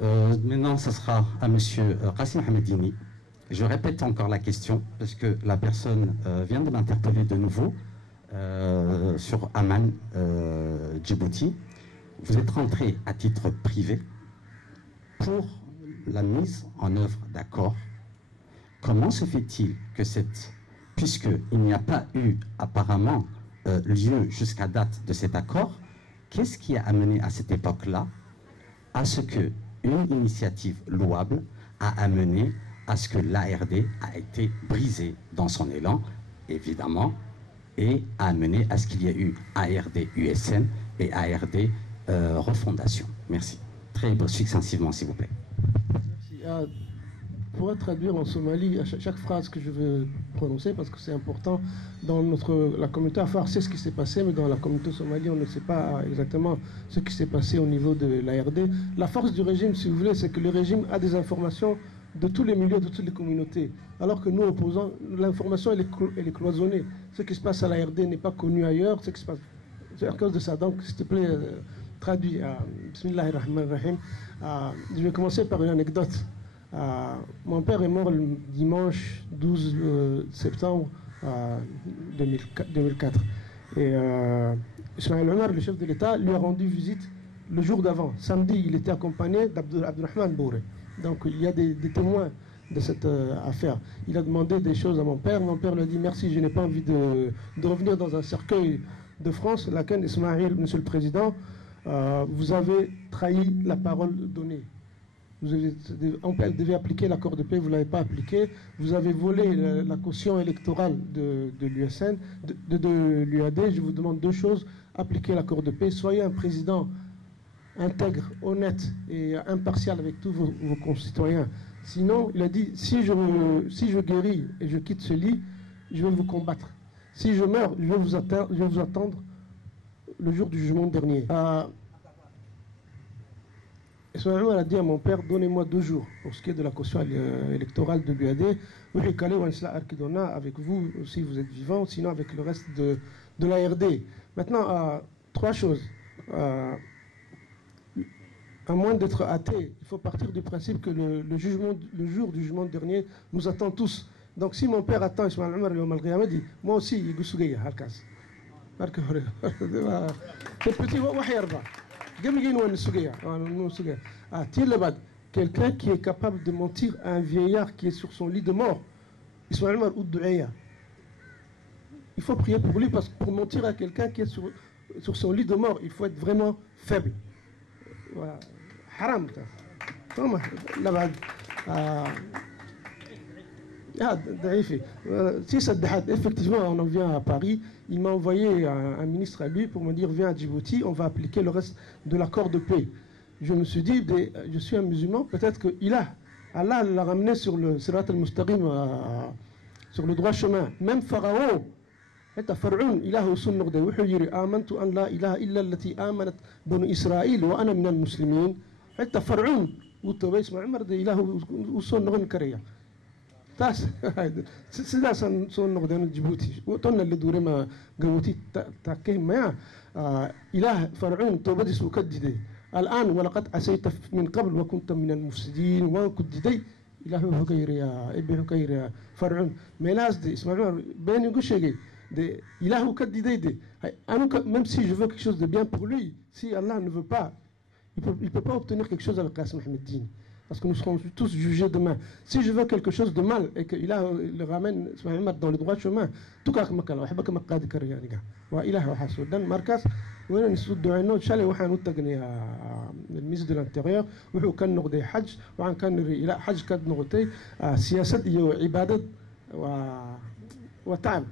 Maintenant, ce sera à Monsieur Qassim Hamedini. Je répète encore la question parce que la personne vient de m'interpeller de nouveau sur Amman, Djibouti. Vous êtes rentré à titre privé pour la mise en œuvre d'accords. Comment se fait-il que puisqu'il n'y a pas eu apparemment lieu jusqu'à date de cet accord, qu'est-ce qui a amené à cette époque-là à ce que une initiative louable a amené à ce que l'ARD a été brisée dans son élan, évidemment, et a amené à ce qu'il y ait eu ARD USN et ARD Refondation. Merci. Très succinctivement, s'il vous plaît. Merci. Pour traduire en Somalie chaque phrase que je veux prononcer, parce que c'est important dans la communauté afar, c'est ce qui s'est passé, mais dans la communauté somalie, on ne sait pas exactement ce qui s'est passé au niveau de l'ARD. La force du régime, si vous voulez, c'est que le régime a des informations de tous les milieux, de toutes les communautés. Alors que nous, opposants, l'information, elle est cloisonnée. Ce qui se passe à l'ARD n'est pas connu ailleurs. Ce qui se passe... C'est à cause de ça. Donc, s'il te plaît, traduis. Bismillahirrahmanirrahim. Je vais commencer par une anecdote. Mon père est mort le dimanche 12 septembre 2004. Et Ismaël Omar, le chef de l'État, lui a rendu visite le jour d'avant. Samedi, il était accompagné d'Abdurrahman Bouré. Donc il y a des témoins de cette affaire. Il a demandé des choses à mon père. Mon père lui a dit merci, je n'ai pas envie de revenir dans un cercueil de France, laquelle Ismaël, monsieur le président, vous avez trahi la parole donnée. On devait appliquer l'accord de paix, vous ne l'avez pas appliqué. Vous avez volé la caution électorale de l'USN, de l'UAD. Je vous demande deux choses. Appliquez l'accord de paix. Soyez un président intègre, honnête et impartial avec tous vos concitoyens. Sinon, il a dit, si je guéris et je quitte ce lit, je vais vous combattre. Si je meurs, je vais vous attendre le jour du jugement dernier. Ismaël a dit à mon père, donnez-moi 2 jours pour ce qui est de la caution électorale de l'UAD. Avec vous, si vous êtes vivant, sinon avec le reste de l'ARD. Maintenant, 3 choses. À moins d'être athée, il faut partir du principe que le jour du jugement dernier nous attend tous. Donc si mon père attend Ismaël Omar le dit, moi aussi, il y a Halkas. C'est petit, quelqu'un qui est capable de mentir à un vieillard qui est sur son lit de mort. Ismaël Omar il faut prier pour lui, parce que pour mentir à quelqu'un qui est sur son lit de mort, il faut être vraiment faible. Haram. Effectivement, on en vient à Paris. Il m'a envoyé un ministre à lui pour me dire viens à Djibouti, on va appliquer le reste de l'accord de paix. Je me suis dit, je suis un musulman, peut-être que Allah l'a ramené sur le Sirat al-Mustaqim, sur le droit chemin. Même Pharaon, Pharaon, il a aussi dit آمنت أن لا إله إلا التي آمنت بنو إسرائيل وأنا من المسلمين. حتى فرعون وتوبيس مع عمر ده إله وصون نغن كريا. C'est là son nom de Djibouti. Autant le durée ma Djibouti taqué mais il a Pharaon توبدس وكددي. الآن ولقد عصيت من قبل وكنت من المفسدين وكددي إله غير يا ابن غير فرعون. ملاز دي اسمعوا بين يقول شيء. Il a aucun d'idée. Même si je veux quelque chose de bien pour lui, si Allah ne veut pas, il ne peut pas obtenir quelque chose avec Qassim Hamedini. Parce que nous serons tous jugés demain. Si je veux quelque chose de mal et qu'il le ramène dans le droit chemin, tout cas, le ministre de l'Intérieur, وكان نغدي حج وعن كان إلى حج كان نغتي سياسة وعبادة وتعب.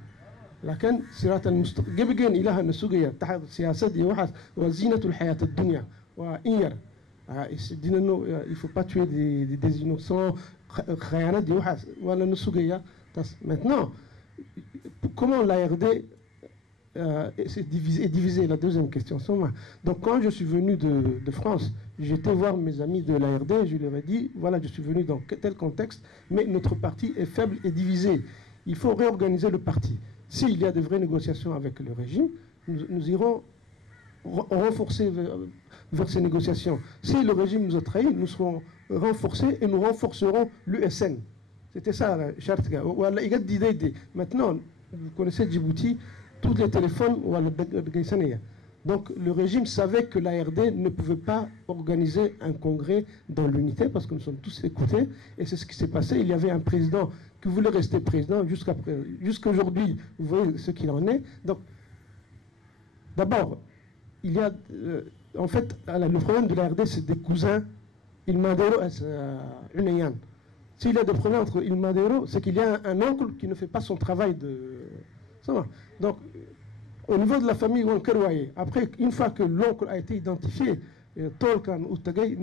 لكن صراط المستقيم جبجين إله النسوجية تحت سياسة يوحد وزينة الحياة الدنيا وإير الدين إنه il faut pas tuer des innocents خيانات يوحد ولا النسوجية. Maintenant, comment l'ARD est divisé? La deuxième question. Donc quand je suis venu de France, j'étais voir mes amis de l'ARD, je leur ai dit voilà, je suis venu dans tel contexte, mais notre parti est faible et divisé. Il faut réorganiser le parti. S'il y a de vraies négociations avec le régime, nous irons renforcer vers ces négociations. Si le régime nous a trahis, nous serons renforcés et nous renforcerons l'USN. C'était ça, Chartka. Maintenant, vous connaissez Djibouti, tous les téléphones, donc le régime savait que l'ARD ne pouvait pas organiser un congrès dans l'unité parce que nous sommes tous écoutés et c'est ce qui s'est passé. Il y avait un président qui voulait rester président jusqu'à aujourd'hui, vous voyez ce qu'il en est. Donc, d'abord, il y a en fait le problème de l'ARD, c'est des cousins Ilmadero et Unayan. S'il y a des problèmes entre Ilmadero, c'est qu'il y a un oncle qui ne fait pas son travail de... Donc, au niveau de la famille Wankerwaye, après, une fois que l'oncle a été identifié, Tolkan ou Tagay,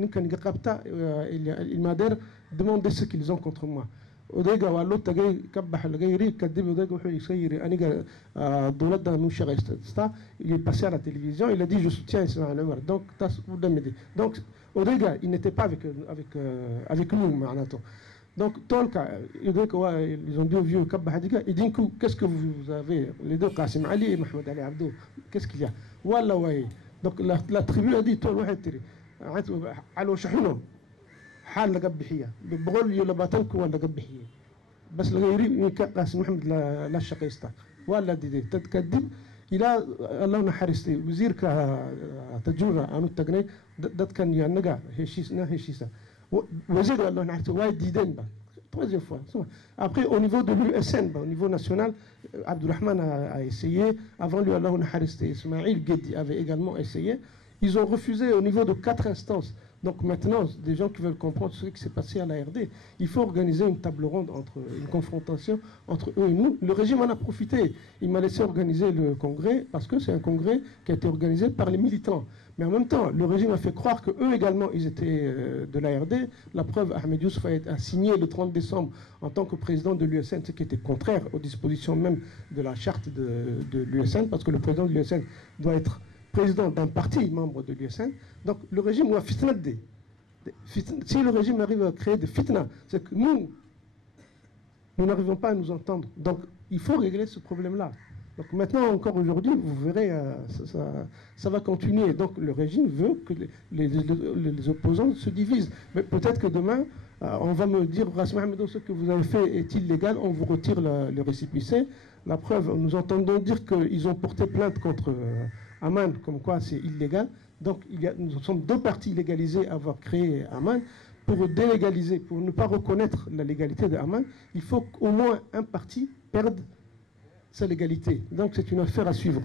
Ilmadero demandait ce qu'ils ont contre moi. odayga waa loo tagay ka bax laga yiri kadib odayga wuxuu iska yiri aniga dowladda nu shaqaysta il est passé à la télévision il a dit je soutiens Ismaël Omar donc tas u dhamidi donc odayga il n'était pas avec nous معناته donc tolka odayga waa ils ont dit au vieux ka bax diga idinku qu'est-ce que vous avez les deux Qasim Ali et Mohamed Ali Abdou qu'est-ce qu'il y a wala way donc la tribu a dit tol waxay tiri alo shaxino حال لقى بحية بقول يلا باتنك ولا لقى بحية بس لقى يريد قاسم محمد لا شقيستا ولا دي تتكذب إلى الله نحرستي وزير كتجورة أنا التقني ده كان ينقع هشيسا وزير الله نحرستي وايد ديدين با troisième fois. Après, au niveau de l'USN, au niveau national, Abdurrahman a essayé. Avant lui, Allah Naharisté, Ismaïl Guedi avait également essayé. Ils ont refusé au niveau de 4 instances. Donc maintenant, des gens qui veulent comprendre ce qui s'est passé à l'ARD, il faut organiser une table ronde, une confrontation entre eux et nous. Le régime en a profité. Il m'a laissé organiser le congrès parce que c'est un congrès qui a été organisé par les militants. Mais en même temps, le régime a fait croire qu'eux également, ils étaient de l'ARD. La preuve, Ahmed Youssouf a signé le 30 décembre en tant que président de l'USN, ce qui était contraire aux dispositions même de la charte de l'USN, parce que le président de l'USN doit être président d'un parti membre de l'USN. Donc le régime a fitna. Si le régime arrive à créer des fitna, c'est que nous n'arrivons pas à nous entendre. Donc il faut régler ce problème-là. Donc maintenant, encore aujourd'hui, vous verrez, ça va continuer. Donc le régime veut que les opposants se divisent. Mais peut-être que demain, on va me dire, Rasma Ahmedo, ce que vous avez fait est illégal, on vous retire le récépissé. La preuve, nous entendons dire qu'ils ont porté plainte contre Aman, comme quoi c'est illégal. Donc nous sommes 2 partis légalisés à avoir créé Aman. Pour délégaliser, pour ne pas reconnaître la légalité de Aman, il faut qu'au moins un parti perde sa légalité. Donc c'est une affaire à suivre.